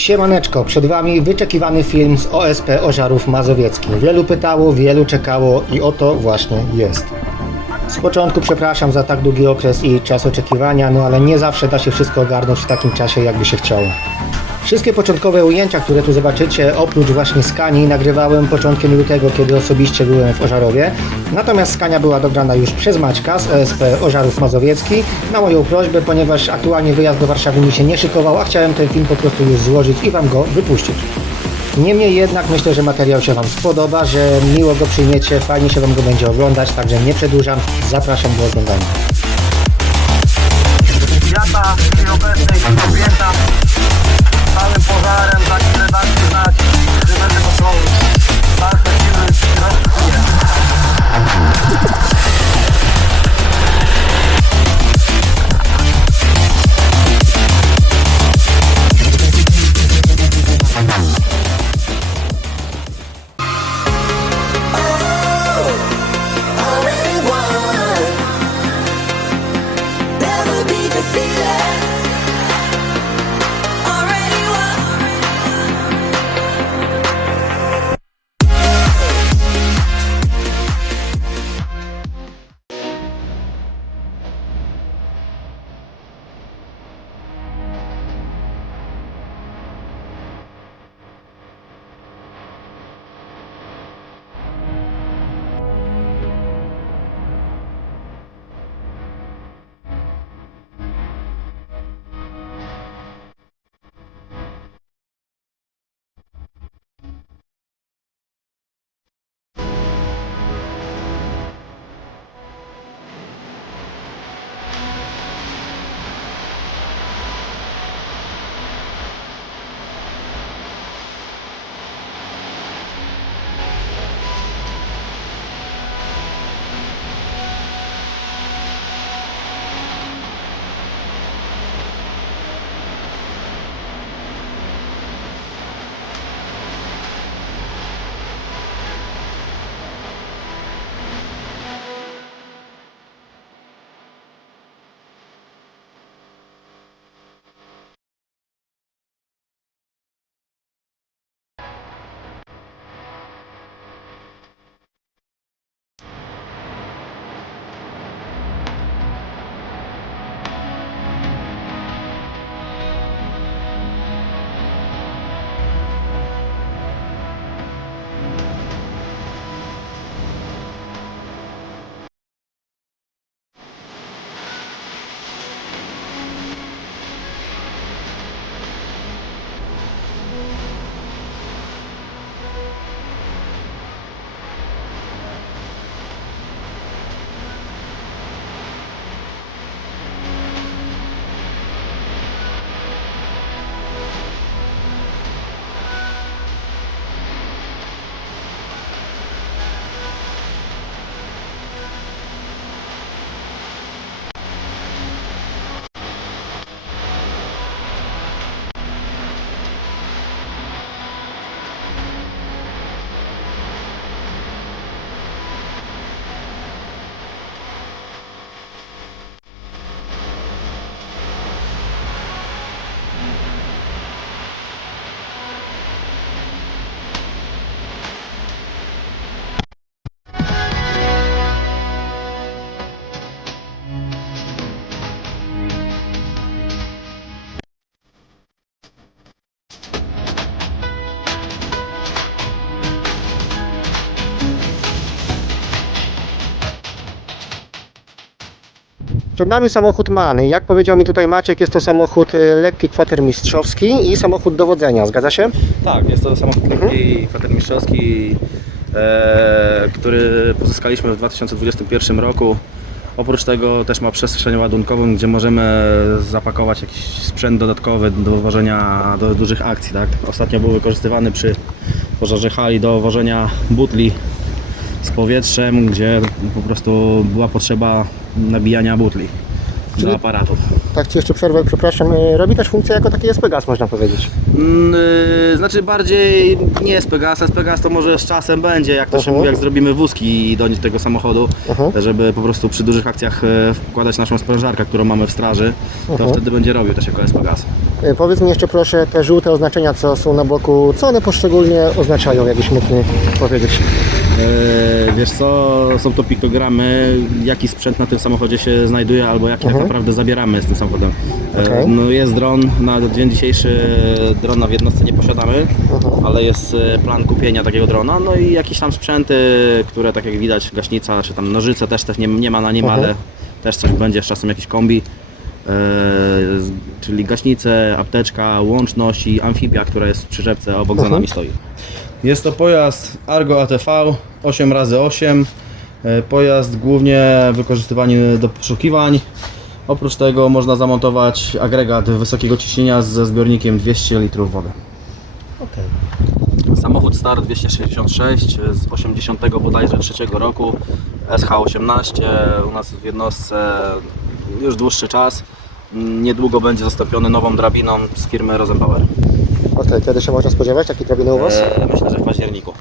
Siemaneczko, przed Wami wyczekiwany film z OSP Ożarów Mazowieckim. Wielu pytało, wielu czekało i oto właśnie jest. Z początku przepraszam za tak długi okres i czas oczekiwania, no ale nie zawsze da się wszystko ogarnąć w takim czasie, jakby się chciało. Wszystkie początkowe ujęcia, które tu zobaczycie, oprócz właśnie skani, nagrywałem początkiem lutego, kiedy osobiście byłem w Ożarowie. Natomiast skania była dobrana już przez Maćka z OSP Ożarów Mazowiecki na moją prośbę, ponieważ aktualnie wyjazd do Warszawy mi się nie szykował, a chciałem ten film po prostu już złożyć i Wam go wypuścić. Niemniej jednak myślę, że materiał się Wam spodoba, że miło go przyjmiecie, fajnie się Wam go będzie oglądać, także nie przedłużam, zapraszam do oglądania. świata i obecnej kobieta Przed nami samochód Many. Jak powiedział mi tutaj Maciek, jest to samochód y, lekki kwatermistrzowski i samochód dowodzenia, zgadza się? Tak, jest to samochód lekki, kwatermistrzowski, e, który pozyskaliśmy w 2021 roku. Oprócz tego też ma przestrzeń ładunkową, gdzie możemy zapakować jakiś sprzęt dodatkowy do wożenia do dużych akcji. Tak? Ostatnio był wykorzystywany przy pożarze hali do wożenia butli z powietrzem, gdzie po prostu była potrzeba nabijania butli. Czyli- do aparatów. Tak Ci jeszcze przerwę, przepraszam. y, Robi też funkcję jako taki SPGAS, można powiedzieć. Mm, y, znaczy bardziej nie jest Pegas, Pegas to może z czasem będzie, jak to się Mhm. mówi, jak zrobimy wózki do tego samochodu, Mhm. żeby po prostu przy dużych akcjach e, wkładać naszą sprężarkę, którą mamy w straży, to Mhm. wtedy będzie robił też jako Pegas. Y, Powiedz mi jeszcze proszę, te żółte oznaczenia, co są na boku, co one poszczególnie oznaczają, jakbyś mógł mi powiedzieć. E, wiesz co, są to piktogramy, jaki sprzęt na tym samochodzie się znajduje albo jaki tak Mhm. naprawdę zabieramy z tym samochodem. E, Okej. No jest dron, na dzień dzisiejszy drona w jednostce nie posiadamy, Mhm. ale jest e, plan kupienia takiego drona, no i jakieś tam sprzęty, które tak jak widać, gaśnica czy tam nożyce też, też nie, nie ma na nim, Mhm. ale też coś będzie, z czasem jakiś kombi. Czyli gaśnice, apteczka, łączność i amfibia, która jest w przyczepce obok za Mhm. nami stoi. Jest to pojazd Argo ATV 8x8. E, Pojazd głównie wykorzystywany do poszukiwań. Oprócz tego można zamontować agregat wysokiego ciśnienia ze zbiornikiem 200 litrów wody. Okej. Samochód Star 266 z 80 bodajże trzeciego roku SH18 u nas w jednostce już dłuższy czas. Niedługo będzie zastąpiony nową drabiną z firmy Rosenbauer. Okej, kiedy się można spodziewać taki drabiny u Was? E, myślę, że w październiku.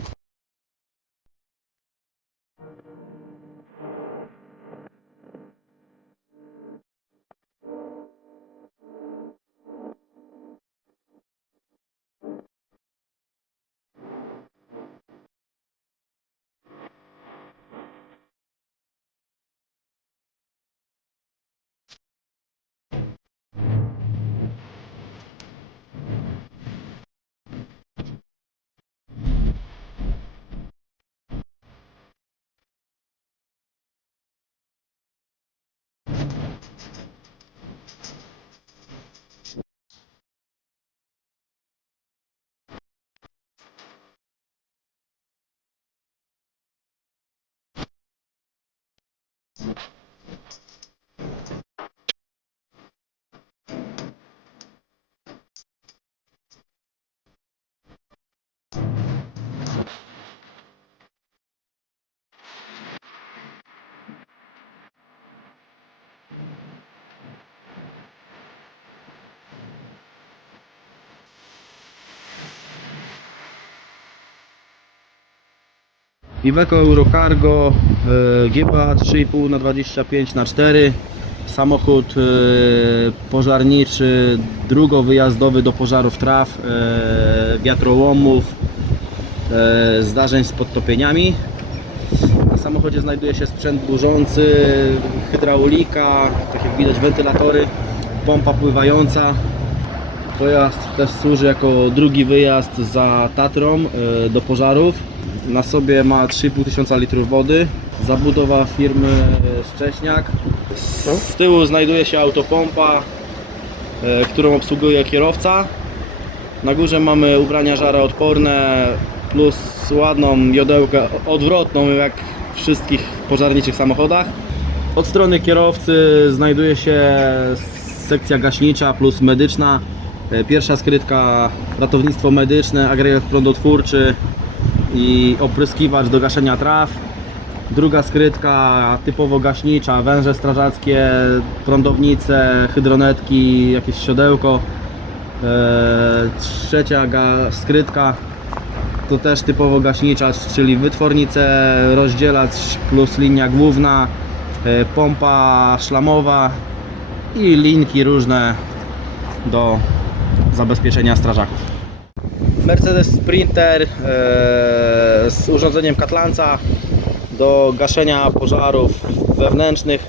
Iveco Eurocargo e, GPA 3,5 na 25 na 4 Samochód e, pożarniczy, drugowyjazdowy do pożarów traw, e, wiatrołomów, zdarzeń z podtopieniami. Na samochodzie znajduje się sprzęt burzący, hydraulika, tak jak widać wentylatory, pompa pływająca. Pojazd też służy jako drugi wyjazd za Tatrą do pożarów. Na sobie ma 3,5 tysiąca litrów wody. Zabudowa firmy Szcześniak. Z tyłu znajduje się autopompa, e, którą obsługuje kierowca. Na górze mamy ubrania żaroodporne plus ładną jodełkę odwrotną jak w wszystkich pożarniczych samochodach. Od strony kierowcy znajduje się sekcja gaśnicza plus medyczna. E, Pierwsza skrytka ratownictwo medyczne, agregat prądotwórczy i opryskiwacz do gaszenia traw. Druga skrytka typowo gaśnicza, węże strażackie, prądownice, hydronetki, jakieś siodełko. E, Trzecia skrytka to też typowo gaśnicza, czyli wytwornice, rozdzielacz plus linia główna, e, pompa szlamowa i linki różne do zabezpieczenia strażaków. Mercedes Sprinter e, z urządzeniem Katlanca do gaszenia pożarów wewnętrznych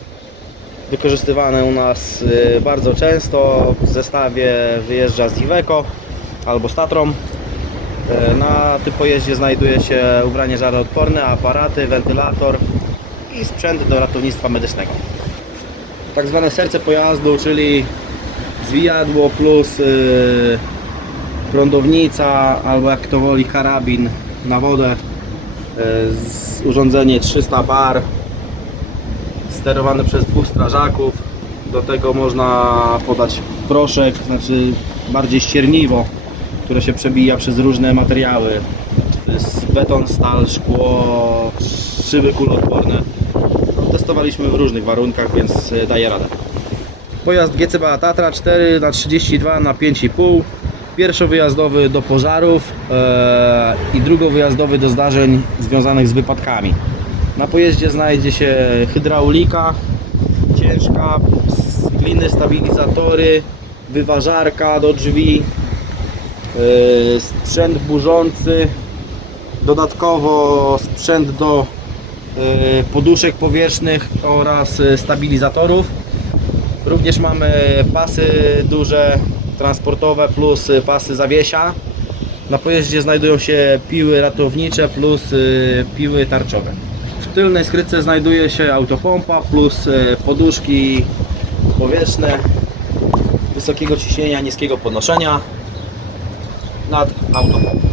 wykorzystywane u nas e, bardzo często. W zestawie wyjeżdża z Iveco albo z Tatrą. E, Na tym pojeździe znajduje się ubranie żaroodporne, aparaty, wentylator i sprzęt do ratownictwa medycznego. Tak zwane serce pojazdu, czyli zwijadło plus prądownica albo jak to woli karabin na wodę z urządzenie 300 bar sterowane przez dwóch strażaków. Do tego można podać proszek, znaczy bardziej ścierniwo które się przebija przez różne materiały. To jest beton, stal, szkło, szyby kuloodporne no, testowaliśmy w różnych warunkach, więc y, daje radę. Pojazd GCBA Tatra 4 na 32 na 5,5. Pierwszowyjazdowy do pożarów e, i drugowyjazdowy do zdarzeń związanych z wypadkami. Na pojeździe znajdzie się hydraulika ciężka, gliny stabilizatory, wyważarka do drzwi, e, sprzęt burzący, dodatkowo sprzęt do e, poduszek powietrznych oraz stabilizatorów. Również mamy pasy duże transportowe plus y, pasy zawiesia. Na pojeździe znajdują się piły ratownicze plus y, piły tarczowe. W tylnej skrytce znajduje się autopompa plus y, poduszki powietrzne wysokiego ciśnienia, niskiego podnoszenia nad autopompą.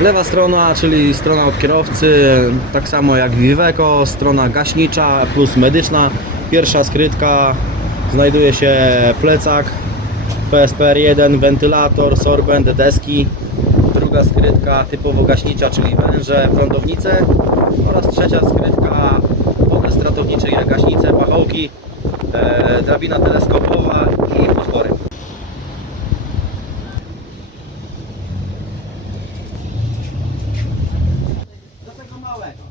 Lewa strona, czyli strona od kierowcy, tak samo jak w Iveco, strona gaśnicza plus medyczna. Pierwsza skrytka znajduje się plecak, PSPR1, wentylator, sorbent, deski. Druga skrytka typowo gaśnicza, czyli węże, prądownice. Oraz trzecia skrytka podest ratowniczy i gaśnice, pachołki, e, drabina teleskopowa i podpory. Do tego małego.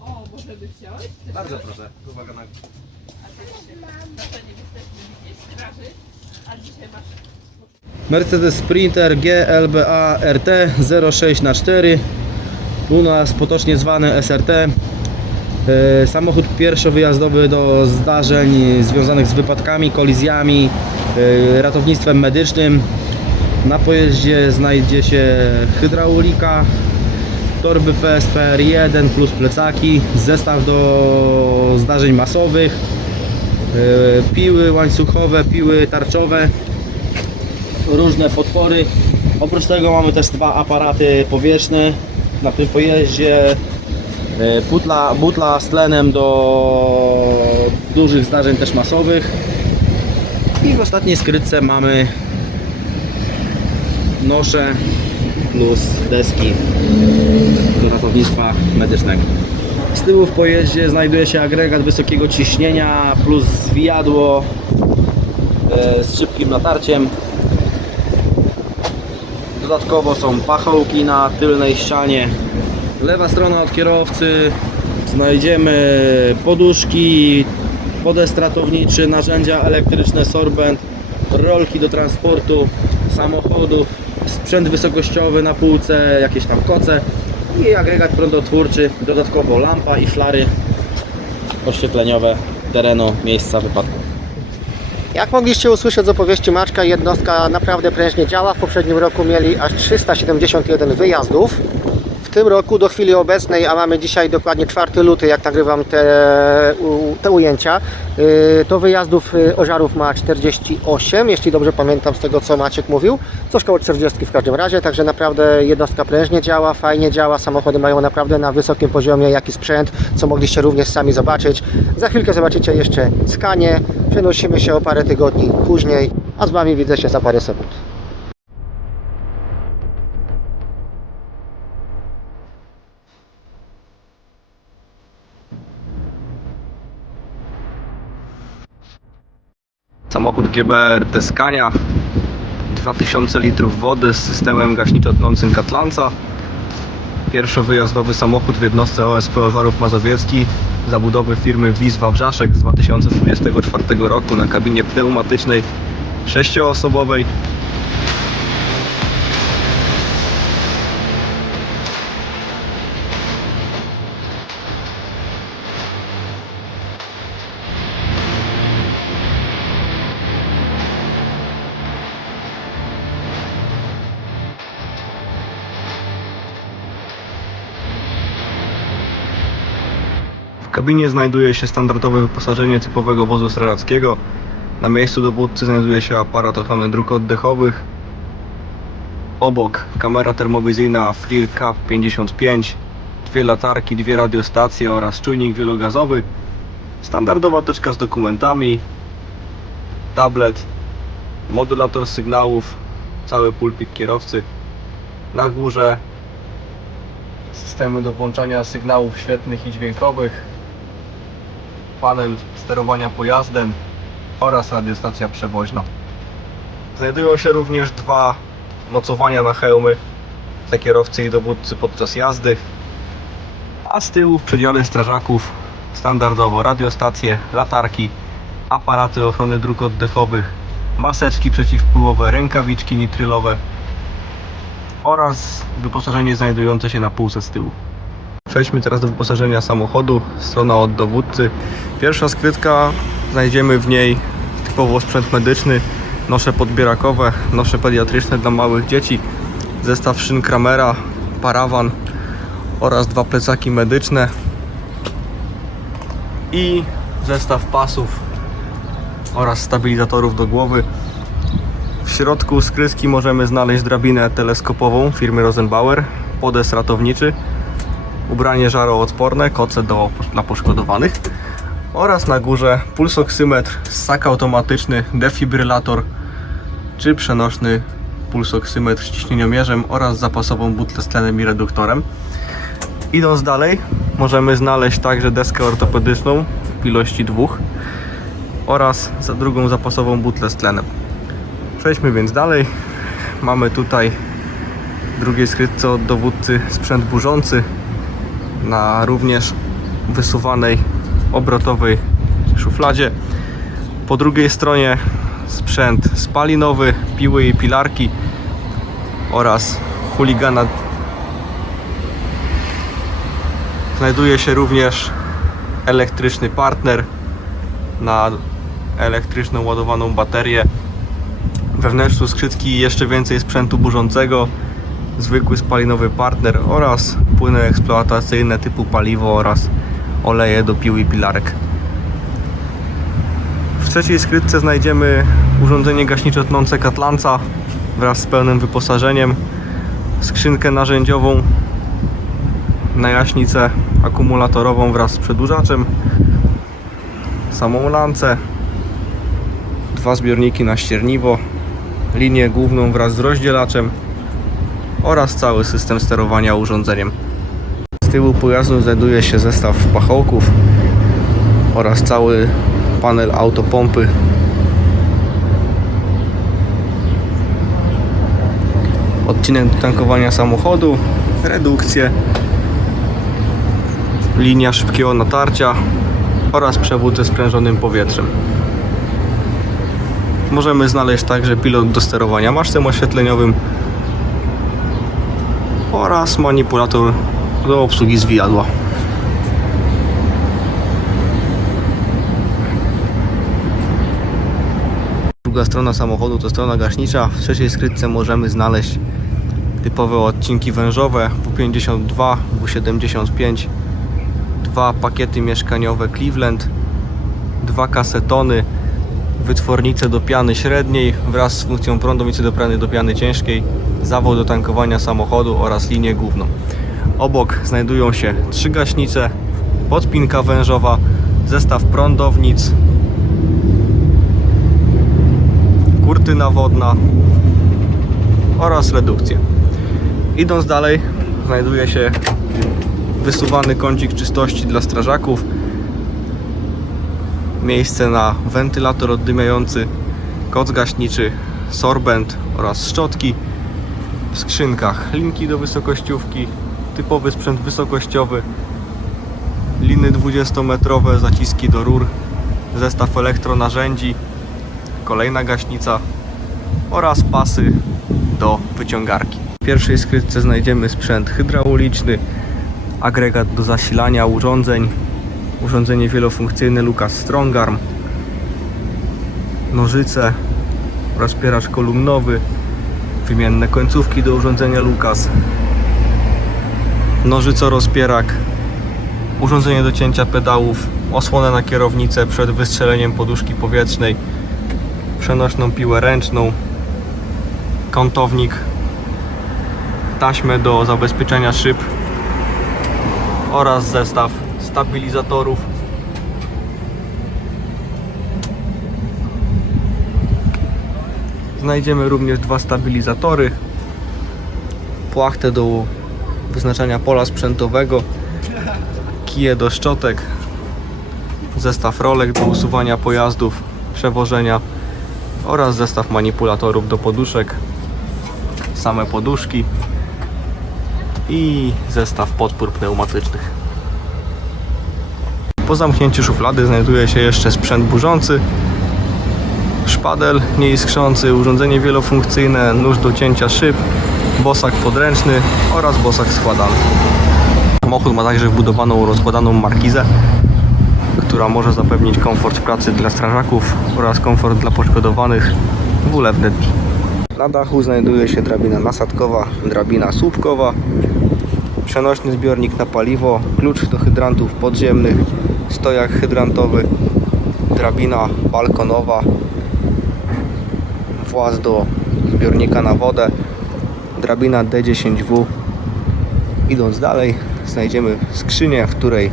O, może by chciałeś? Chcesz Bardzo coś? proszę. Uwaga na A ty dzisiaj znaczenie jesteśmy widzieć straży, a dzisiaj masz Mercedes Sprinter GLBA RT 06 na 4 u nas potocznie zwany SRT E, samochód pierwszowyjazdowy do zdarzeń związanych z wypadkami, kolizjami, e, ratownictwem medycznym. Na pojeździe znajdzie się hydraulika torby PSPR 1 plus plecaki zestaw do zdarzeń masowych e, piły łańcuchowe, piły tarczowe różne podpory. Oprócz tego mamy też dwa aparaty powietrzne na tym pojeździe. E, Butla, butla z tlenem do dużych zdarzeń też masowych. I w ostatniej skrytce mamy nosze plus deski do ratownictwa medycznego. Z tyłu w pojeździe znajduje się agregat wysokiego ciśnienia plus zwijadło e, z szybkim natarciem. Dodatkowo są pachołki na tylnej ścianie. Lewa strona od kierowcy znajdziemy poduszki, podest ratowniczy, narzędzia elektryczne, sorbent, rolki do transportu samochodu, sprzęt wysokościowy na półce, jakieś tam koce i agregat prądotwórczy, dodatkowo lampa i flary oświetleniowe terenu miejsca wypadku. Jak mogliście usłyszeć z opowieści Maczka, jednostka naprawdę prężnie działa. W poprzednim roku mieli aż 371 wyjazdów. Tym roku do chwili obecnej, a mamy dzisiaj dokładnie 4 luty, jak nagrywam te, te ujęcia, yy, to wyjazdów yy, ożarów ma 48, jeśli dobrze pamiętam z tego, co Maciek mówił. Coś koło 40 w każdym razie, także naprawdę jednostka prężnie działa, fajnie działa. Samochody mają naprawdę na wysokim poziomie, jaki sprzęt, co mogliście również sami zobaczyć. Za chwilkę zobaczycie jeszcze skanie. Przenosimy się o parę tygodni później, a z Wami widzę się za parę sekund. Samochód GBR Teskania 2000 litrów wody z systemem gaśniczo-tnącym Katlanca. Pierwszowyjazdowy samochód w jednostce OSP Ożarów Mazowiecki zabudowy firmy WIZ Wawrzaszek z 2024 roku na kabinie pneumatycznej sześcioosobowej kabinie znajduje się standardowe wyposażenie typowego wozu strażackiego. Na miejscu dowódcy znajduje się aparat ochrony dróg oddechowych. Obok kamera termowizyjna FLIR CAF55, dwie latarki, dwie radiostacje oraz czujnik wielogazowy. Standardowa teczka z dokumentami, tablet, modulator sygnałów, cały pulpit kierowcy. Na górze systemy do włączania sygnałów świetnych i dźwiękowych, panel sterowania pojazdem oraz radiostacja przewoźna. Znajdują się również dwa mocowania na hełmy dla kierowcy i dowódcy podczas jazdy. A z tyłu w przedziale strażaków standardowo radiostacje, latarki, aparaty ochrony dróg oddechowych, maseczki przeciwpływowe, rękawiczki nitrylowe oraz wyposażenie znajdujące się na półce z tyłu. Przejdźmy teraz do wyposażenia samochodu, strona od dowódcy. Pierwsza skrytka, znajdziemy w niej typowo sprzęt medyczny, nosze podbierakowe, nosze pediatryczne dla małych dzieci, zestaw szyn Kramera, parawan oraz dwa plecaki medyczne i zestaw pasów oraz stabilizatorów do głowy. W środku skrytki możemy znaleźć drabinę teleskopową firmy Rosenbauer, podes ratowniczy, ubranie żaroodporne, koce do, dla poszkodowanych oraz na górze pulsoksymetr, ssak automatyczny, defibrylator czy przenośny pulsoksymetr z ciśnieniomierzem oraz zapasową butlę z tlenem i reduktorem. Idąc dalej, możemy znaleźć także deskę ortopedyczną w ilości dwóch oraz za drugą zapasową butlę z tlenem. Przejdźmy więc dalej. Mamy tutaj w drugiej skrytce od dowódcy sprzęt burzący na również wysuwanej obrotowej szufladzie. Po drugiej stronie sprzęt spalinowy, piły i pilarki oraz chuligana. Znajduje się również elektryczny partner na elektryczną ładowaną baterię. We wnętrzu skrytki jeszcze więcej sprzętu burzącego, zwykły spalinowy partner oraz płyny eksploatacyjne typu paliwo oraz oleje do pił i pilarek. W trzeciej skrytce znajdziemy urządzenie gaśnicze tnące Katlanca wraz z pełnym wyposażeniem, skrzynkę narzędziową, najaśnicę akumulatorową wraz z przedłużaczem, samą lancę, dwa zbiorniki na ścierniwo, linię główną wraz z rozdzielaczem oraz cały system sterowania urządzeniem. Z tyłu pojazdu znajduje się zestaw pachołków oraz cały panel autopompy. Odcinek tankowania samochodu, redukcję, linia szybkiego natarcia oraz przewód ze sprężonym powietrzem. Możemy znaleźć także pilot do sterowania masztem oświetleniowym oraz manipulator do obsługi zwijadła. Druga strona samochodu to strona gaśnicza. W trzeciej skrytce możemy znaleźć typowe odcinki wężowe W52, W75, dwa pakiety mieszkaniowe Cleveland, dwa kasetony, wytwornice do piany średniej wraz z funkcją prądownicy do piany do piany ciężkiej, zawód do tankowania samochodu oraz linię główną. Obok znajdują się trzy gaśnice, podpinka wężowa, zestaw prądownic, kurtyna wodna oraz redukcja. Idąc dalej znajduje się wysuwany kącik czystości dla strażaków, miejsce na wentylator oddymiający, koc gaśniczy, sorbent oraz szczotki. W skrzynkach linki do wysokościówki, typowy sprzęt wysokościowy, liny 20-metrowe, zaciski do rur, zestaw elektronarzędzi, kolejna gaśnica oraz pasy do wyciągarki. W pierwszej skrytce znajdziemy sprzęt hydrauliczny, agregat do zasilania urządzeń, urządzenie wielofunkcyjne Lucas Strongarm, nożyce, rozpieracz kolumnowy, wymienne końcówki do urządzenia Lucas, nożyco-rozpierak, urządzenie do cięcia pedałów, osłonę na kierownicę przed wystrzeleniem poduszki powietrznej, przenośną piłę ręczną, kątownik, taśmę do zabezpieczenia szyb. Oraz zestaw stabilizatorów. Znajdziemy również dwa stabilizatory, płachtę do wyznaczania pola sprzętowego, kije do szczotek, zestaw rolek do usuwania pojazdów, przewożenia oraz zestaw manipulatorów do poduszek, same poduszki i zestaw podpór pneumatycznych. Po zamknięciu szuflady znajduje się jeszcze sprzęt burzący, szpadel nieiskrzący, urządzenie wielofunkcyjne, nóż do cięcia szyb, bosak podręczny oraz bosak składany. Samochód ma także wbudowaną rozkładaną markizę, która może zapewnić komfort pracy dla strażaków oraz komfort dla poszkodowanych w ulewne dni. Na dachu znajduje się drabina nasadkowa, drabina słupkowa, przenośny zbiornik na paliwo, klucz do hydrantów podziemnych, stojak hydrantowy, drabina balkonowa, właz do zbiornika na wodę, drabina D10W. Idąc dalej, znajdziemy skrzynię, w której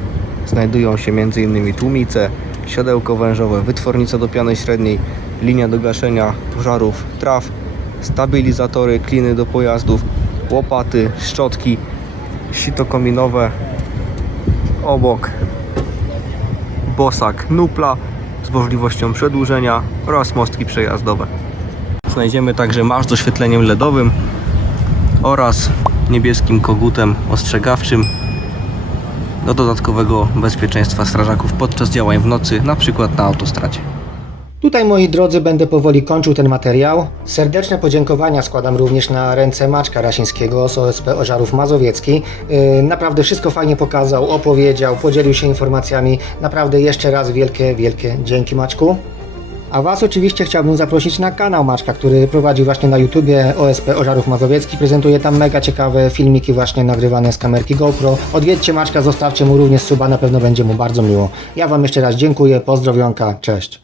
znajdują się m.in. tłumice, siodełko wężowe, wytwornica do piany średniej, linia do gaszenia pożarów traw, stabilizatory, kliny do pojazdów, łopaty, szczotki, sito kominowe, obok bosak nupla z możliwością przedłużenia oraz mostki przejazdowe. Znajdziemy także marsz z oświetleniem LEDowym oraz niebieskim kogutem ostrzegawczym do dodatkowego bezpieczeństwa strażaków podczas działań w nocy, na przykład na autostradzie. Tutaj, moi drodzy, będę powoli kończył ten materiał. Serdeczne podziękowania składam również na ręce Maczka Rasińskiego z OSP Ożarów Mazowiecki. Yy, Naprawdę wszystko fajnie pokazał, opowiedział, podzielił się informacjami. Naprawdę jeszcze raz wielkie, wielkie dzięki Maczku. A Was oczywiście chciałbym zaprosić na kanał Maczka, który prowadzi właśnie na YouTubie OSP Ożarów Mazowiecki. Prezentuje tam mega ciekawe filmiki właśnie nagrywane z kamerki GoPro. Odwiedźcie Maczka, zostawcie mu również suba, na pewno będzie mu bardzo miło. Ja Wam jeszcze raz dziękuję, pozdrowionka, cześć.